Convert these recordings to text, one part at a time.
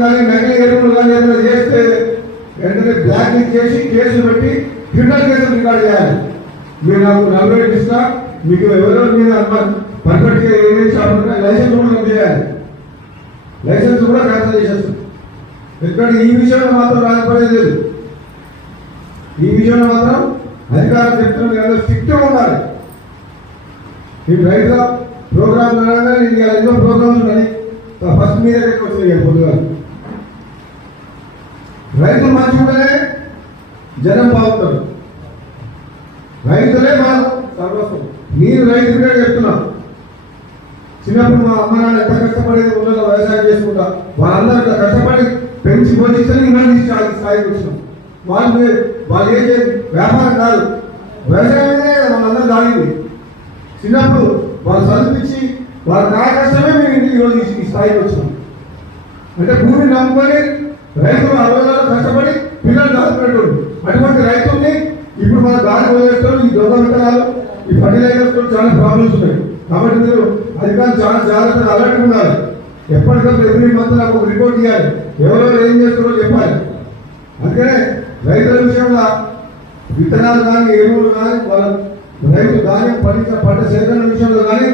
నకిలీ ఎరువులు కానీ ఏదైనా చేస్తే వెంటనే బ్లాక్ లిస్ట్ చేసి కేసులు పెట్టి క్రిమినల్ కేసులు రికార్డు చేయాలి. మీరు నాకు 40 ఇస్తా, మీకు ఎవరెవరి మీద పర్ఫెక్ట్గా ఏదైతే షాప్ లైసెన్స్ కూడా చేయాలి. లైసెన్స్ కూడా క్యాన్సిల్ చేసేస్తాం. ఎందుకంటే ఈ విషయంలో మాత్రం రాజపడేది లేదు. ఈ విషయంలో మాత్రం అధికారులు చెప్తున్నారు స్ట్రిక్ట్గా ఉండాలి. ఈ రైతుల ప్రోగ్రామ్ ఎన్నో ప్రోగ్రామ్స్ ఉన్నాయి. ఫస్ట్ మీద వచ్చినాయి పొద్దుగా. రైతులు మంచిగానే జనం బాగుంటారు. రైతులే మాకు సర్వస్వం. నేను రైతులుగా చెప్తున్నా, చిన్నప్పుడు మా అమ్మ నాన్న ఎంత కష్టపడేది ఊళ్ళో వ్యవసాయం చేసుకుంటా, వాళ్ళందరూ ఇట్లా కష్టపడి పెంచి పోషిస్తే ఇవన్నీ స్థాయికి వచ్చినాం. వాళ్ళు ఏం వ్యాపారం కాదు, వ్యవసాయమే వాళ్ళందరూ దాగింది. చిన్నప్పుడు వాళ్ళు చదివించి వాళ్ళ కాయ కష్టమే మేము ఇంటికి ఈరోజు ఈ స్థాయికి వచ్చినాం. అంటే భూమిని నమ్ముకొని రైతులు 60 ఏళ్ళు కష్టపడి పిల్లలు దాచుకునేటోడు. అటువంటి రైతుల్ని ఇప్పుడు మన దారి వదిలేస్తారు. ఈ దొంగ విత్తనాలు, ఈ ఫర్టిలైజర్స్ చాలా ప్రాబ్లమ్స్ ఉన్నాయి. కాబట్టి మీరు అధికారులు చాలా జాగ్రత్తగా అలర్ట్ ఉండాలి. ఎప్పటికప్పుడు ఎవ్రీ మంత్ నాకు ఒక రిపోర్ట్ ఇవ్వాలి, ఎవరెవరు ఏం చేస్తారో చెప్పాలి. అందుకనే రైతుల విషయంలో విత్తనాలు కానీ ఎరువులు కానీ వాళ్ళ రైతు ధాన్యం పంట సేకరణ విషయంలో కానీ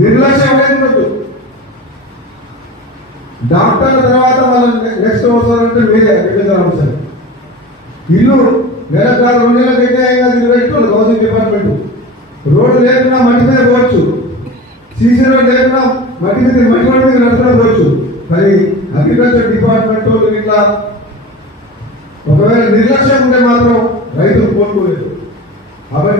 నిర్లక్ష్యం అనేది ఉండదు. డాక్టర్ల తర్వాత వాళ్ళు నెక్స్ట్ అవసరం మీరే సార్. ఇల్లు నెలకు 2 నెలలకు పెట్టాయి హౌసింగ్ డిపార్ట్మెంట్. రోడ్డు లేకుండా మట్టి మీద పోవచ్చు, సీసీ రోడ్ లేకుండా మట్టి మీద నడుచుకుని పోవచ్చు. మరి అగ్రికల్చర్ డిపార్ట్మెంట్ ఇట్లా ఒకవేళ నిర్లక్ష్యం ఉంటే మాత్రం రైతులు కోరుకోలేదు. కాబట్టి